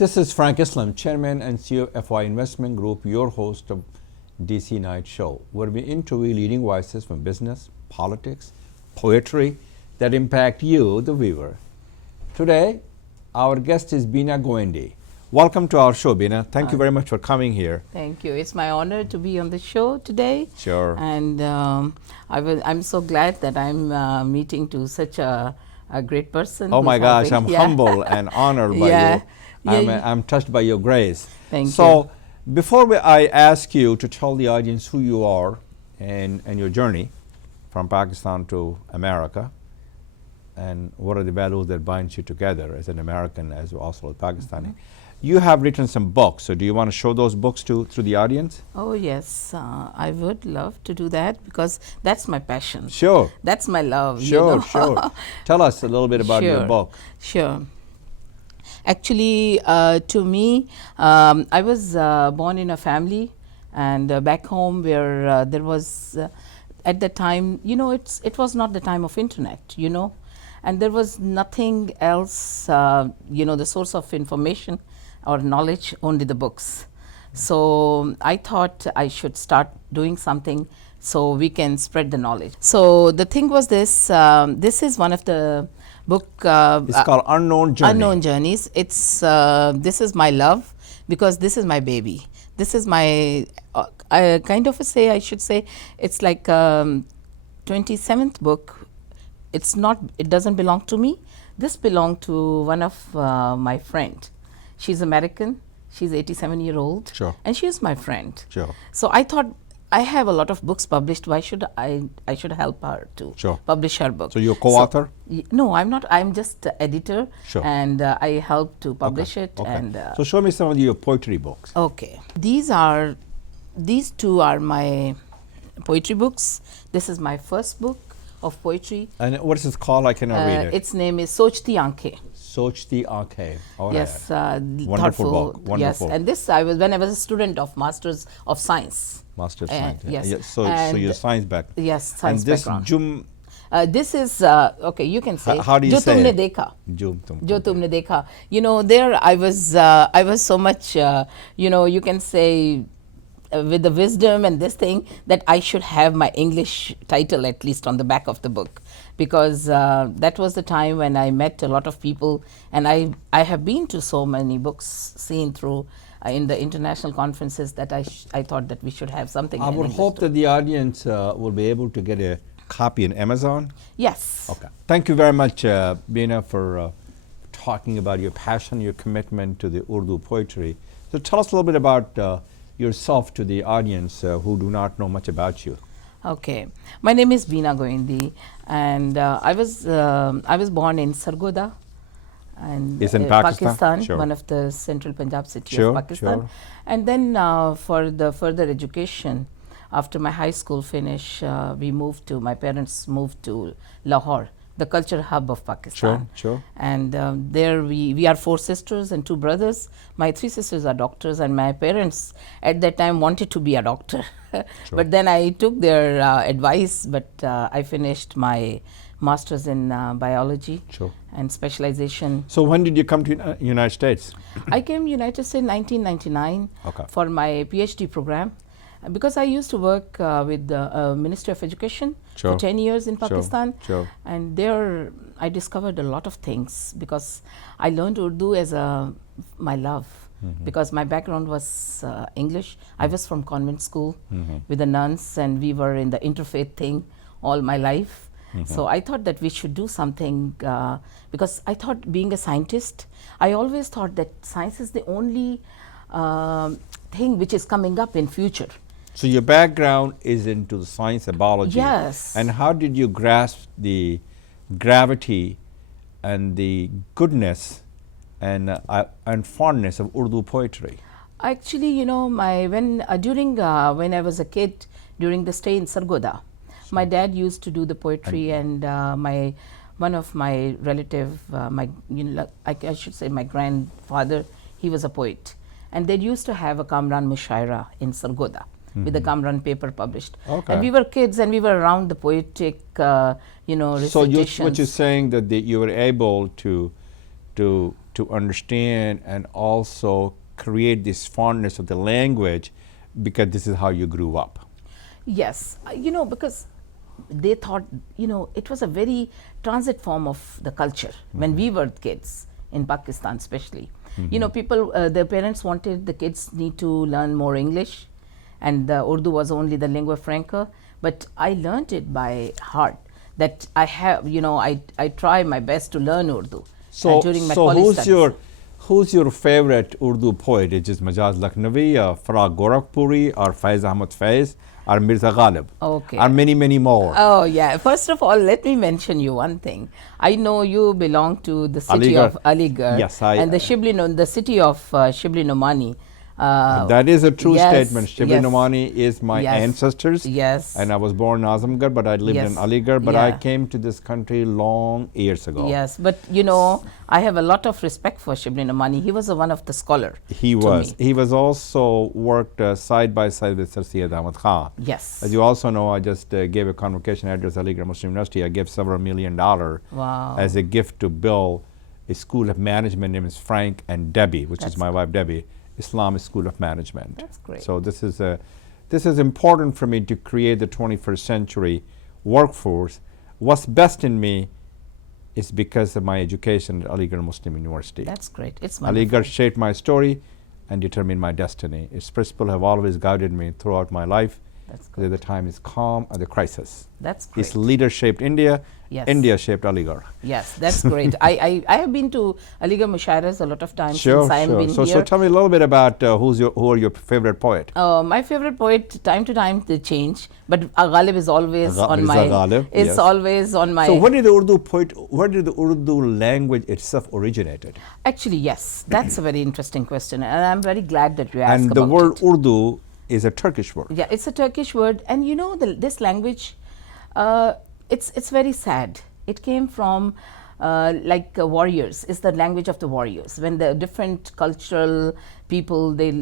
This is Frank Islam, Chairman and CEO of FY Investment Group, your host of DC Night Show, where we interview leading voices from business, politics, poetry that impact you, the viewer. Today, our guest is Bina Goindi. Welcome to our show, Bina. Thank you very much for coming here. Thank you. It's my honor to be on the show today. Sure. And I'm so glad that I'm meeting to such a great person. Oh my gosh, I'm humble and honored by you. I'm touched by your grace. Thank you. So, before I ask you to tell the audience who you are and your journey from Pakistan to America, and what are the values that bind you together as an American as also a Pakistani, you have written some books. So, do you want to show those books to the audience? Oh yes, I would love to do that because that's my passion. Sure. That's my love. Sure, sure. Tell us a little bit about your book. Sure. Actually, to me, I was born in a family, and back home where there was, at the time, it was not the time of internet, and there was nothing else, the source of information or knowledge, only the books. So I thought I should start doing something so we can spread the knowledge. So the thing was this, this is one of the book. It's called Unknown Journey. Unknown Journeys. It's this is my love because this is my baby. This is my I should say it's like 27th book. It's not. It doesn't belong to me. This belonged to one of my friend. She's American. She's 87-year-old. Sure. And she is my friend. Sure. So I thought, I have a lot of books published. Why should I should help her to publish her book. So you're co-author? So, no, I'm not. I'm just editor. Sure. And I help to publish it. Okay. And so show me some of your poetry books. Okay. These two are my poetry books. This is my first book of poetry. And what is it called? I cannot read it. Its name is Soochte ankhain. Soochte ankhain. Yes, wonderful book. Wonderful. Yes, and this when I was a student of Masters of Science. Master of Science. Yes. So you're science background. Yes, science background. And this is okay. You can say. How do you say? Jo tumne dekha. Jo tumne dekha. There I was so much. You can say. With the wisdom and this thing that I should have my English title at least on the back of the book, because that was the time when I met a lot of people, and I have been to so many books seen through in the international conferences that I thought that we should have something. I would hope that the audience will be able to get a copy on Amazon. Yes. Okay. Thank you very much, Bina, for talking about your passion, your commitment to the Urdu poetry. So tell us a little bit about yourself to the audience who do not know much about you. Okay, my name is Bina Goindi, and I was born in Sargodha, and in Pakistan, sure. One of the central Punjab city of Pakistan. Sure. And then for the further education, after my high school finish, my parents moved to Lahore, the culture hub of Pakistan. Sure. And there we are 4 sisters and 2 brothers. My 3 sisters are doctors, and my parents at that time wanted to be a doctor. But then I took their advice, but I finished my master's in biology and specialization. So when did you come to United States? I came to United States in 1999 for my PhD program. Because I used to work with the Ministry of Education for 10 years in Pakistan, and there I discovered a lot of things because I learned Urdu as my love. Because my background was English. I was from convent school with the nuns, and we were in the interfaith thing all my life. So I thought that we should do something because I thought, being a scientist, I always thought that science is the only thing which is coming up in future. So your background is into the science of biology. Yes. And how did you grasp the gravity and the goodness and fondness of Urdu poetry? Actually, when I was a kid, during the stay in Sargodha, my dad used to do the poetry, and one of my relative, I should say my grandfather, he was a poet, and they used to have a Kamran Mushaira in Sargodha. With the Kamran paper published. And we were kids, and we were around the poetic, recitations. So what you're saying that you were able to to understand and also create this fondness of the language because this is how you grew up? Yes, because they thought, it was a very transit form of the culture when we were kids in Pakistan especially. People, their parents wanted the kids need to learn more English, and the Urdu was only the lingua franca, but I learned it by heart. That I have, I try my best to learn Urdu during my college studies. Who's your favorite Urdu poet? Is it Majaz Lakhnavi, or Farooq Gorakhpuri, or Faiz Ahmad Faiz, or Mirza Ghalib? Okay. Or many, many more? Oh, yeah. First of all, let me mention you one thing. I know you belong to the city of Aligarh. Yes, and the city of Shibli Nomani. That is a true statement. Shibli Nomani is my ancestors. Yes. And I was born in Azamgarh, but I lived in Aligarh. But I came to this country long years ago. Yes, but I have a lot of respect for Shibli Nomani. He was one of the scholar. He was. He was also worked side by side with Sir Syed Ahmad Khan. Yes. As you also know, I just gave a convocation address at Aligarh Muslim University. I gave several $1 million as a gift to build a school of management named Frank and Debbie, which is my wife Debbie. Islamic School of Management. That's great. So this is important for me to create the 21st century workforce. What's best in me is because of my education at Aligarh Muslim University. That's great. It's wonderful. Aligarh shaped my story and determined my destiny. Its principles have always guided me throughout my life. That's good. Whether the time is calm or the crisis. That's great. Its leader shaped India. Yes. India shaped Aligarh. Yes, that's great. I have been to Aligarh Mushairas a lot of times since I have been here. So tell me a little bit about who are your favorite poet? My favorite poet, time to time they change, but Ghalib is always on my. Ghalib, is always on my. So where did the Urdu language itself originated? Actually, yes, that's a very interesting question, and I'm very glad that you asked about it. And the word Urdu is a Turkish word. Yeah, it's a Turkish word, and this language, it's very sad. It came from warriors. It's the language of the warriors. When the different cultural people they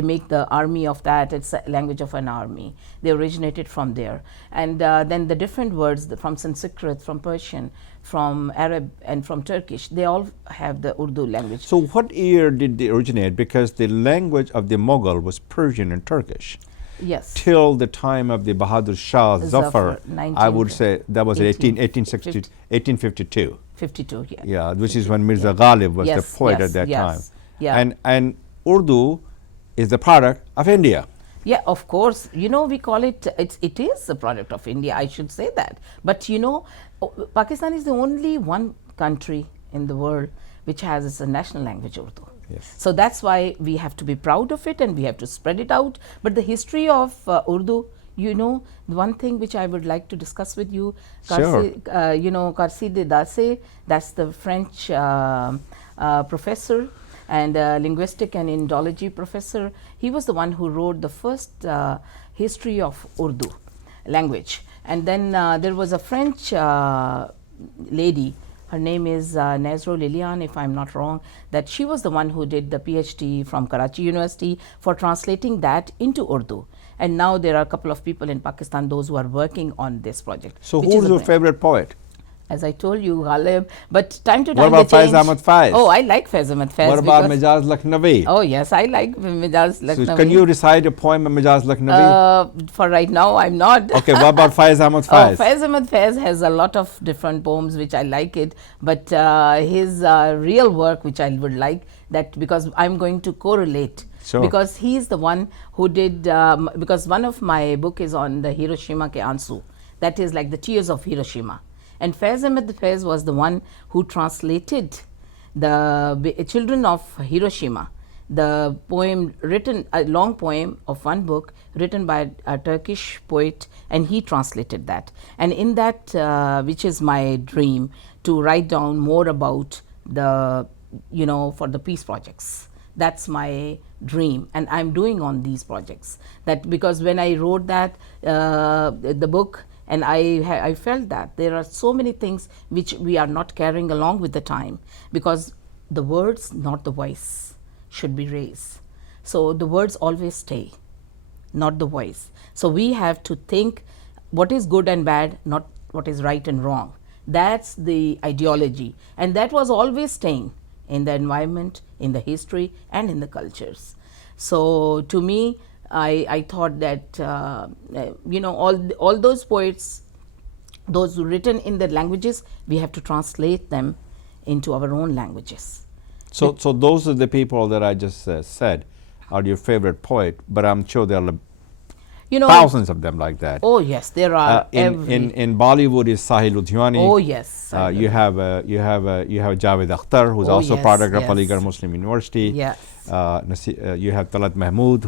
make the army of that, it's a language of an army. They originated from there, and then the different words from Sanskrit, from Persian, from Arab, and from Turkish, they all have the Urdu language. So what year did they originate? Because the language of the Mughal was Persian and Turkish. Yes. Till the time of the Bahadur Shah Zafar, I would say that was 1852. 52, yeah. Yeah, which is when Mirza Ghalib was the poet at that time. Yeah. And Urdu is the product of India. Yeah, of course. We call it is a product of India, I should say that. But Pakistan is the only one country in the world which has its national language Urdu. Yes. So that's why we have to be proud of it and we have to spread it out. But the history of Urdu, the one thing which I would like to discuss with you, Karsi de Dasse, that's the French professor and linguistic and Indology professor. He was the one who wrote the first history of Urdu language. And then there was a French lady. Her name is Nazro Lilian, if I'm not wrong, that she was the one who did the PhD from Karachi University for translating that into Urdu. And now there are a couple of people in Pakistan, those who are working on this project. So who's your favorite poet? As I told you, Ghalib, but time to time What about Faiz Ahmad Faiz? Oh, I like Faiz Ahmad Faiz. What about Majaz Lakhnavi? Oh, yes, I like Majaz Lakhnavi. So can you recite a poem of Majaz Lakhnavi? For right now, I'm not. Okay, what about Faiz Ahmad Faiz? Faiz Ahmad Faiz has a lot of different poems which I like it, but his real work which I would like, that because I'm going to correlate. Sure. Because he's the one who did, because one of my book is on the Hiroshima ke Ansu, that is like the tears of Hiroshima. And Faiz Ahmad Faiz was the one who translated the Children of Hiroshima, the poem written, a long poem of one book written by a Turkish poet, and he translated that. And in that, which is my dream, to write down more about the, for the peace projects. That's my dream, and I'm doing on these projects. That because when I wrote that, the book, and I felt that there are so many things which we are not carrying along with the time, because the words, not the voice, should be raised. So the words always stay, not the voice. So we have to think what is good and bad, not what is right and wrong. That's the ideology, and that was always staying in the environment, in the history, and in the cultures. So to me, I thought that all those poets, those written in the languages, we have to translate them into our own languages. So those are the people that I just said are your favorite poet, but I'm sure there are thousands of them like that. Oh yes, there are. In Bollywood is Sahil Ludhiani. Oh yes. You have Javed Akhtar, who's also product of Aligarh Muslim University. Yes. You have Talat Mahmood,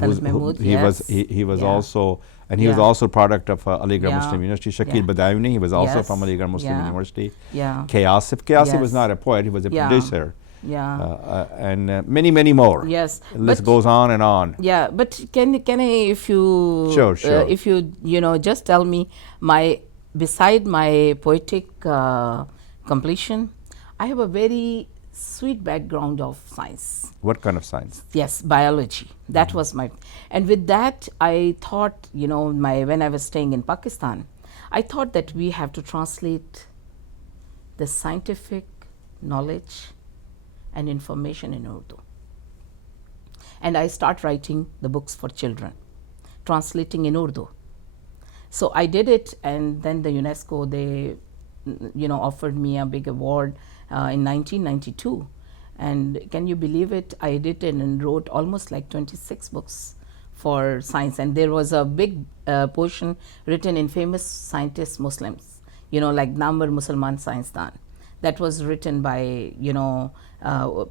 he was also, and he was also product of Aligarh Muslim University. Shakil Badauni, he was also from Aligarh Muslim University. Yeah. K. Asif was not a poet, he was a producer. Yeah. And many more. Yes. The list goes on and on. Yeah, but can I, if you sure. If you just tell me, beside my poetic completion, I have a very sweet background of science. What kind of science? Yes, biology. That was my, and with that I thought, when I was staying in Pakistan, I thought that we have to translate the scientific knowledge and information in Urdu. And I start writing the books for children, translating in Urdu. So I did it, and then the UNESCO, they offered me a big award in 1992. And can you believe it? I edited and wrote almost like 26 books for science, and there was a big portion written in famous scientists, Muslims, like Namwar Musalman Science-dan. That was written by,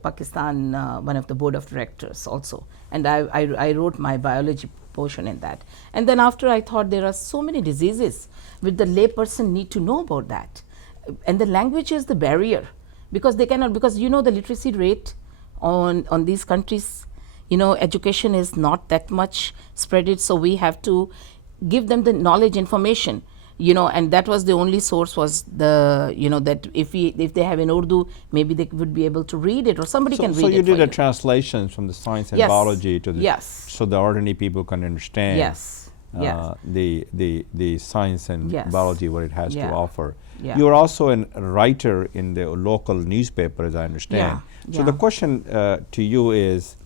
Pakistan, one of the board of directors also. And I wrote my biology portion in that. And then after, I thought there are so many diseases which the lay person need to know about that. And the language is the barrier, because they cannot, because the literacy rate on these countries, education is not that much spread, so we have to give them the knowledge, information. And that was the only source, was the, that if they have in Urdu, maybe they would be able to read it, or somebody can read it. So you did a translation from the science and biology to the, so the ordinary people can understand the science and biology, what it has to offer. You are also a writer in the local newspaper, as I understand. So the question to you is,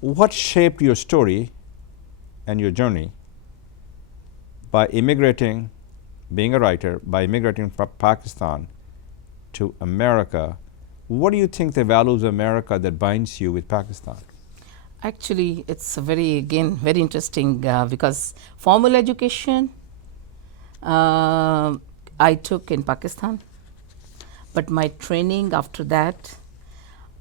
what shaped your story and your journey by immigrating, being a writer, by immigrating from Pakistan to America? What do you think the values of America that binds you with Pakistan? Actually, it's very interesting, because formal education I took in Pakistan, but my training after that,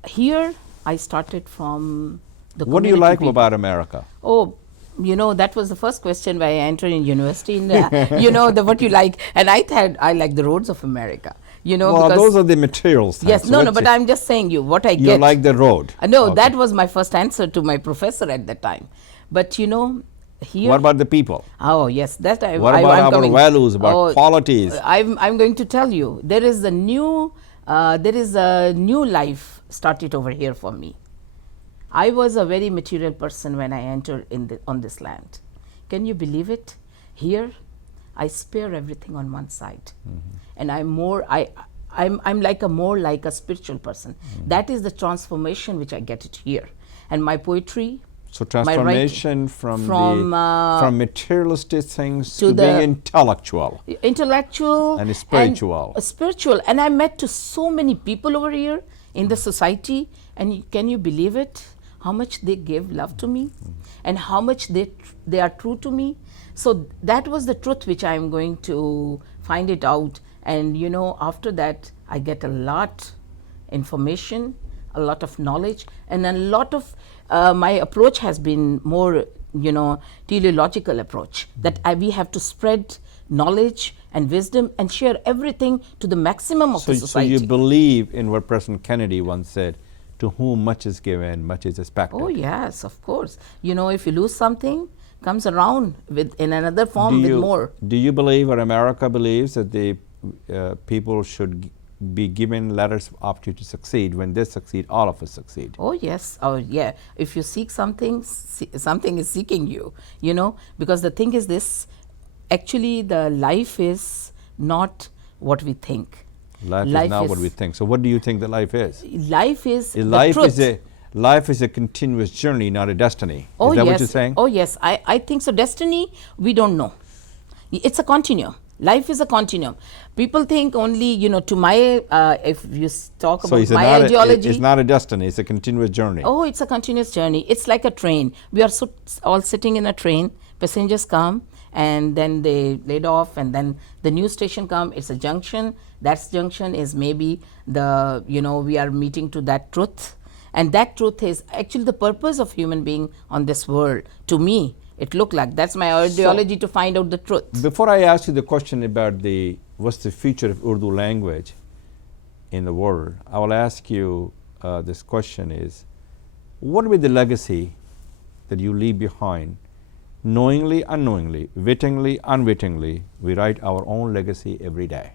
here I started from the What do you like about America? Oh, that was the first question when I entered in university. What you like, and I thought I like the roads of America. Well, those are the materials. Yes, no, but I'm just saying what I get. You like the road? No, okay. That was my first answer to my professor at that time. But here. What about the people? Oh yes, that I. What about our values, about qualities? I'm going to tell you, there is a new life started over here for me. I was a very material person when I entered on this land. Can you believe it? Here, I spare everything on one side, and I'm more like a spiritual person. That is the transformation which I get it here, and my poetry. So transformation from materialistic things to being intellectual and spiritual. And I met to so many people over here in the society, and can you believe it? How much they gave love to me, and how much they are true to me. So that was the truth which I am going to find it out. And after that, I get a lot information, a lot of knowledge, and a lot of my approach has been more teleological approach, that we have to spread knowledge and wisdom and share everything to the maximum of the society. So you believe in what President Kennedy once said, to whom much is given, much is expected. Oh yes, of course. If you lose something, comes around in another form with more. Do you believe, or America believes, that the people should be given letters of opportunity to succeed? When they succeed, all of us succeed. Oh yes, oh yeah. If you seek something, something is seeking you, because the thing is this, actually the life is not what we think. Life is not what we think. So what do you think that life is? Life is the truth. Life is a continuous journey, not a destiny. Oh, is that yes. what you're saying? Oh, yes. I think so. Destiny, we don't know. It's a continuum. Life is a continuum. People think only, to my, if you talk about my ideology. It's not a destiny, it's a continuous journey. Oh, it's a continuous journey. It's like a train. We are all sitting in a train. Passengers come and then they laid off, and then the new station come. It's a junction. That junction is maybe the, we are meeting to that truth. And that truth is actually the purpose of human being on this world. To me, it looked like that's my ideology, to find out the truth. Before I ask you the question about what's the future of Urdu language in the world, I will ask you this question is, what will be the legacy that you leave behind? Knowingly, unknowingly, wittingly, unwittingly, we write our own legacy every day.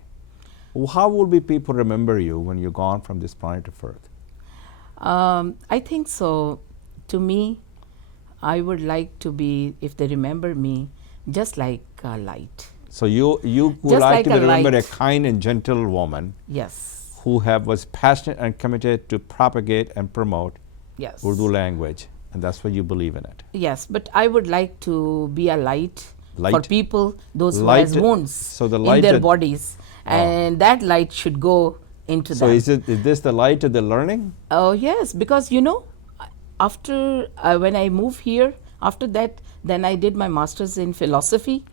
How will be people remember you when you're gone from this planet of Earth? I think so. To me, I would like to be, if they remember me, just like a light. So you would like to be remembered a kind and gentle woman. Yes. Who was passionate and committed to propagate and promote Urdu language, and that's why you believe in it. Yes, but I would like to be a light for people, those who has wounds in their bodies, and that light should go into them. So is this the light of the learning? Oh yes, because after when I moved here, after that, then I did my master's in philosophy.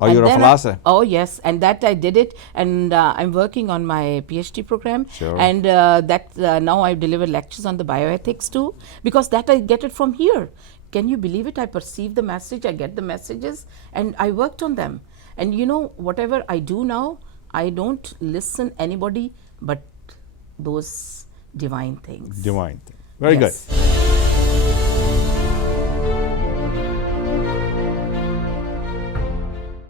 Oh, you're a philosopher? Oh yes, and that I did it, and I'm working on my PhD program. Sure. And now I deliver lectures on the bioethics too, because that I get it from here. Can you believe it? I perceive the message, I get the messages, and I worked on them. And whatever I do now, I don't listen anybody but those divine things. Divine things. Very good.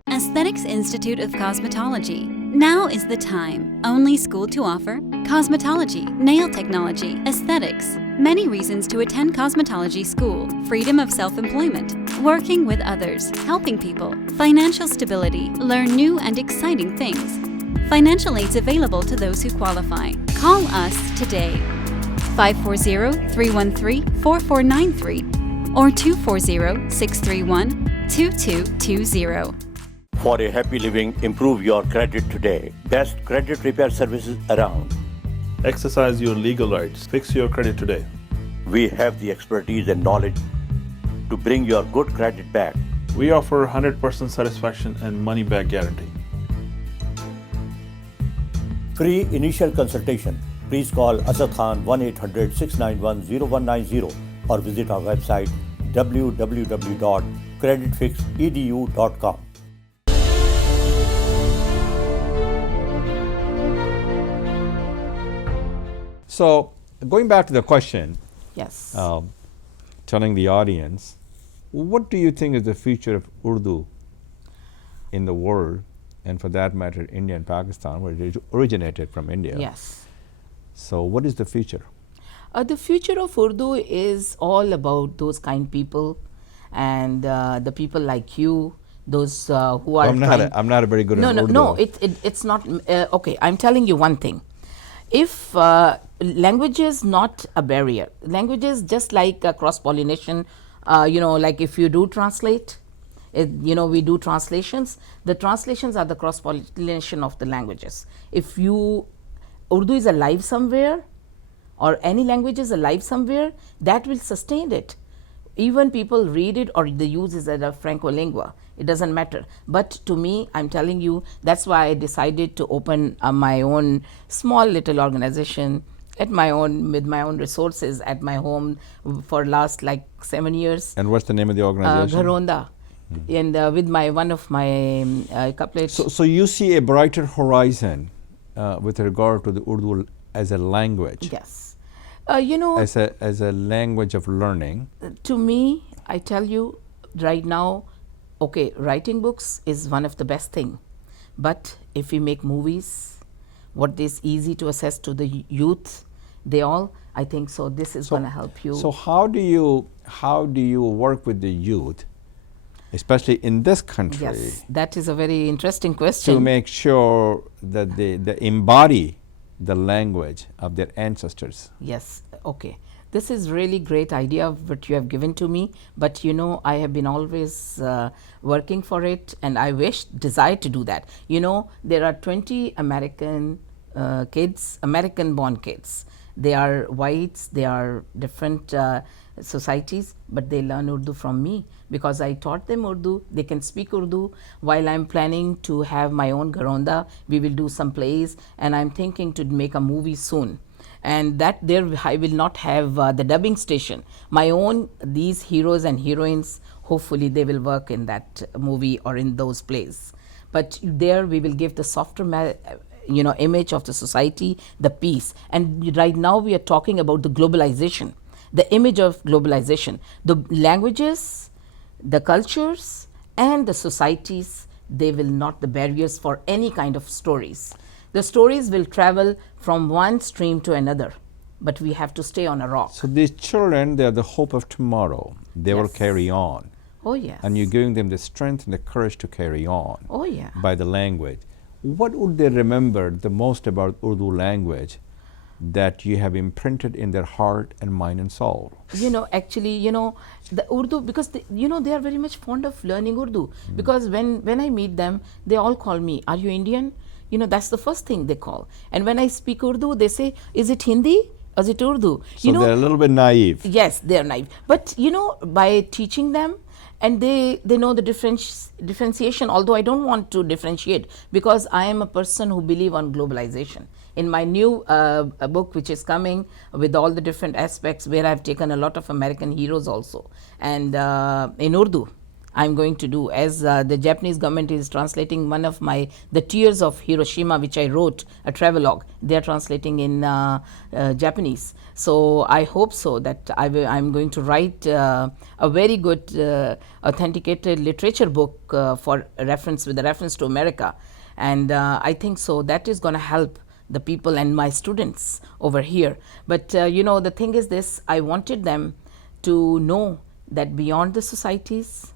Aesthetics Institute of Cosmetology. Now is the time. Only school to offer cosmetology, nail technology, aesthetics. Many reasons to attend cosmetology school. Freedom of self-employment, working with others, helping people, financial stability, learn new and exciting things. Financial aids available to those who qualify. Call us today. 540-313-4493 or 240-631-2220. For a happy living, improve your credit today. Best credit repair services around. Exercise your legal rights. Fix your credit today. We have the expertise and knowledge to bring your good credit back. We offer 100% satisfaction and money back guarantee. Free initial consultation. Please call Asad Khan 1-800-691-0190 or visit our website www.creditfixedu.com. So, going back to the question, yes, telling the audience, what do you think is the future of Urdu in the world, and for that matter, India and Pakistan, where it originated from India? Yes. So, what is the future? The future of Urdu is all about those kind people, and the people like you, those who are. I'm not a very good at Urdu. No. It's not. Okay, I'm telling you one thing. If language is not a barrier, language is just like a cross-pollination. Like if you do translate, we do translations. The translations are the cross-pollination of the languages. If Urdu is alive somewhere, or any language is alive somewhere, that will sustain it. Even people read it or they use it as a franco-lingua. It doesn't matter. But to me, I'm telling you, that's why I decided to open my own small little organization with my own resources at my home for last like 7 years. And what's the name of the organization? Gharonda. And with one of my couplets. So you see a brighter horizon with regard to the Urdu as a language. Yes. As a language of learning. To me, I tell you right now, okay, writing books is one of the best thing. But if we make movies, what is easy to access to the youth, I think so this is going to help you. So how do you work with the youth especially in this country? Yes, that is a very interesting question. To make sure that they embody the language of their ancestors. Yes, okay. This is really great idea what you have given to me, but you know, I have been always working for it, and I desire to do that. You know, there are 20 American kids, American born kids. They are whites, they are different societies, but they learn Urdu from me because I taught them Urdu. They can speak Urdu. While I'm planning to have my own Garonda, we will do some plays, and I'm thinking to make a movie soon. And that there I will not have the dubbing station. My own, these heroes and heroines, hopefully they will work in that movie or in those plays. But there we will give the softer image of the society, the peace. And right now we are talking about the globalization, the image of globalization. The languages, the cultures, and the societies, they will not the barriers for any kind of stories. The stories will travel from one stream to another, but we have to stay on a rock. So these children, they are the hope of tomorrow. They will carry on. Oh, yes. And you're giving them the strength and the courage to carry on. Oh, yeah. By the language. What would they remember the most about Urdu language that you have imprinted in their heart and mind and soul? You know, actually, you know, the Urdu, because they are very much fond of learning Urdu. Because when I meet them, they all call me, "Are you Indian?" You know, that's the first thing they call. And when I speak Urdu, they say, "Is it Hindi? Is it Urdu?" So they're a little bit naive. Yes, they're naive. But, you know, by teaching them, and they know the differentiation, although I don't want to differentiate, because I am a person who believes on globalization. In my new book, which is coming with all the different aspects, where I've taken a lot of American heroes also, and in Urdu, I'm going to do, as the Japanese government is translating one of the Tears of Hiroshima, which I wrote, a travelogue. They are translating in Japanese. So I hope so that I'm going to write a very good authenticated literature book with a reference to America. And I think so that is going to help the people and my students over here. But you know, the thing is this, I wanted them to know that beyond the societies,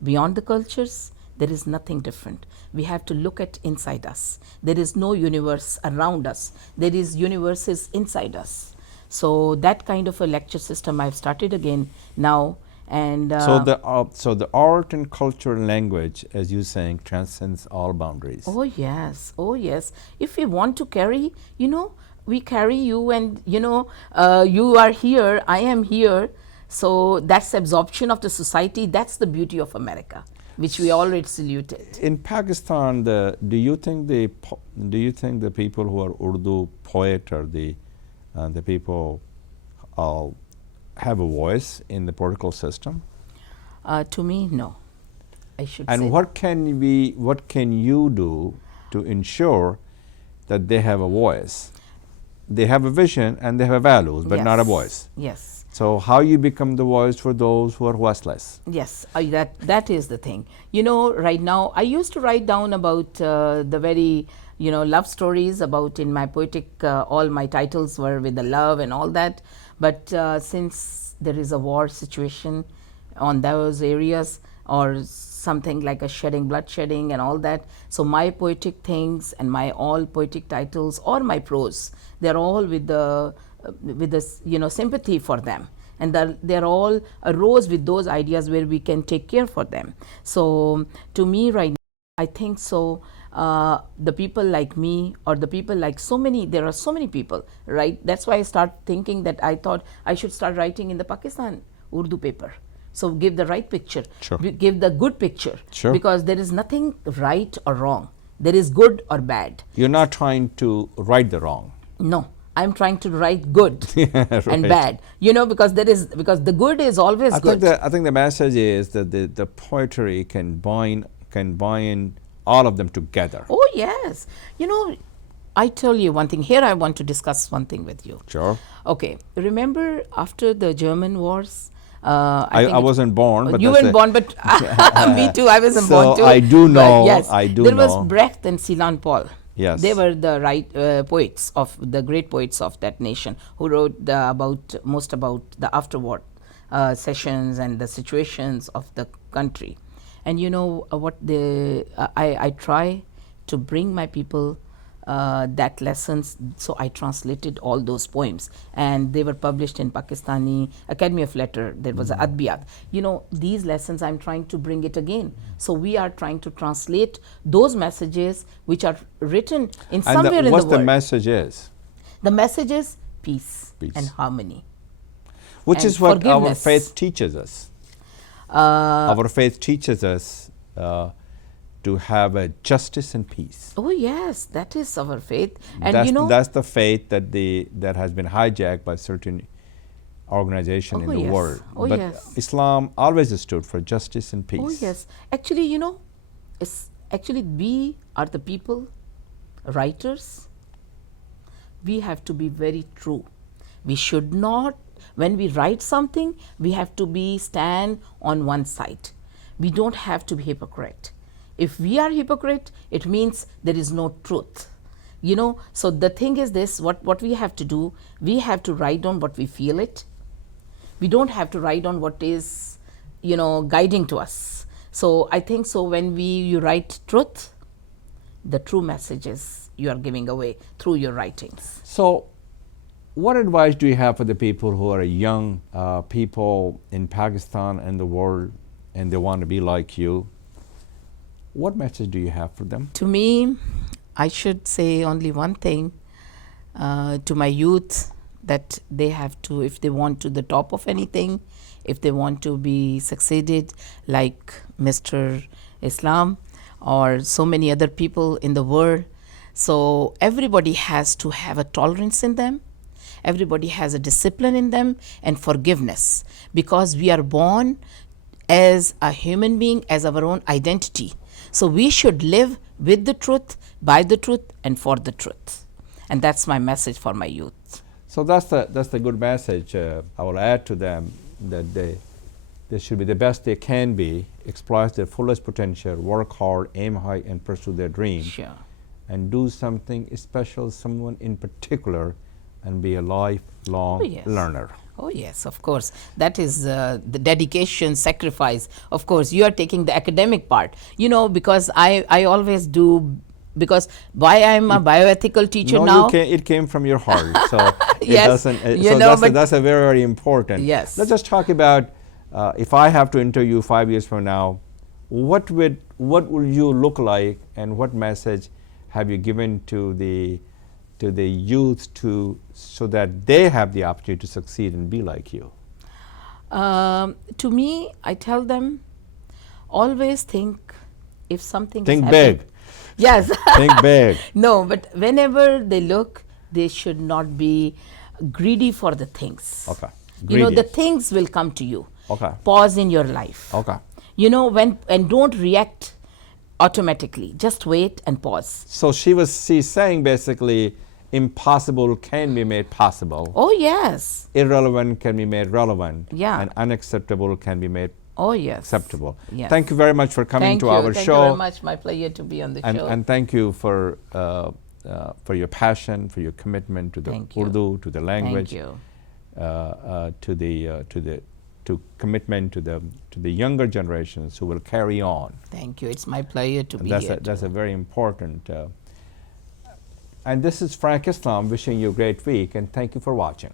beyond the cultures, there is nothing different. We have to look at inside us. There is no universe around us. There is universes inside us. So that kind of a lecture system I've started again now. And so the art and culture and language, as you're saying, transcends all boundaries. Oh yes, oh yes. If we want to carry, you know, we carry you, and you know, you are here, I am here. So that's absorption of the society. That's the beauty of America, which we already saluted. In Pakistan, do you think the people who are Urdu poet or the people have a voice in the political system? To me, no. I should say. And what can you do to ensure that they have a voice? They have a vision and they have values, but not a voice. Yes. So how you become the voice for those who are voiceless? Yes, that is the thing. You know, right now, I used to write down about the very, you know, love stories about in my poetic, all my titles were with the love and all that. But since there is a war situation on those areas, or something like a bloodshedding and all that, so my poetic things and my all poetic titles or my prose, they're all with the you know, sympathy for them, and they're all arose with those ideas where we can take care for them. So to me right now, I think so the people like me, or the people like there are so many people, right? That's why I start thinking that I thought I should start writing in the Pakistan Urdu paper. So give the right picture, give the good picture, because there is nothing right or wrong. There is good or bad. You're not trying to right the wrong. No. I'm trying to write good and bad, you know, because the good is always good. I think the message is that the poetry can bind all of them together. Oh yes, you know, I tell you one thing. Here I want to discuss one thing with you. Sure. Okay, remember after the German wars? I wasn't born, but you weren't born, but me too. I wasn't born too. So I do know. Yes, I do there know. was Brecht and Celan Paul. Yes. They were the poets of the great poets of that nation, who wrote most about the afterward sessions and the situations of the country. And you know what I try to bring my people that lessons, so I translated all those poems and they were published in Pakistani Academy of Letter. There was a Adbiyat. You know, these lessons I'm trying to bring it again. So we are trying to translate those messages which are written in somewhere in the world. What the message is? The message is peace. And harmony. Which is what our faith teaches us. Our faith teaches us to have a justice and peace. Oh yes, that is our faith. And that's, you know, that's the faith that has been hijacked by certain organizations in the world. But Islam always stood for justice and peace. Oh yes. Actually, you know, actually we are the people, writers. We have to be very true. We should not, when we write something, we have to stand on one side. We don't have to be hypocrite. If we are hypocrite, it means there is no truth. You know, so the thing is this, what we have to do, we have to write on what we feel it. We don't have to write on what is, you know, guiding to us. So I think so when you write truth, the true messages you are giving away through your writings. So what advice do you have for the people who are young people in Pakistan and the world and they want to be like you? What message do you have for them? To me, I should say only one thing to my youth, that they have to, if they want to the top of anything, if they want to be succeeded like Mr. Islam or so many other people in the world, so everybody has to have a tolerance in them. Everybody has a discipline in them and forgiveness, because we are born as a human being, as our own identity. So we should live with the truth, by the truth, and for the truth. And that's my message for my youth. So that's the good message. I will add to them that they should be the best they can be, exploit their fullest potential, work hard, aim high, and pursue their dreams. Sure. And do something special, someone in particular, and be a lifelong learner. Oh yes, of course. That is the dedication, sacrifice. Of course, you are taking the academic part. You know, because I always do, because why I'm a bioethical teacher now. It came from your heart. So that's a very, very important. Yes. Let's just talk about if I have to interview you 5 years from now, what will you look like, and what message have you given to the youth so that they have the opportunity to succeed and be like you? To me, I tell them, always think if something think big. Yes. Think big. No, but whenever they look, they should not be greedy for the things. Okay. You know, the things will come to you. Okay. Pause in your life. Okay. You know, and don't react automatically. Just wait and pause. So she's saying basically, impossible can be made possible. Oh yes. Irrelevant can be made relevant. Yeah. And unacceptable can be made acceptable. Yes. Thank you very much for coming to our show. Thank you very much. My pleasure to be on the show. And thank you for your passion, for your commitment to the Urdu, to the language. Thank you. To commitment to the younger generations who will carry on. Thank you. It's my pleasure to be here. That's a very important. And this is Frank Islam wishing you a great week, and thank you for watching.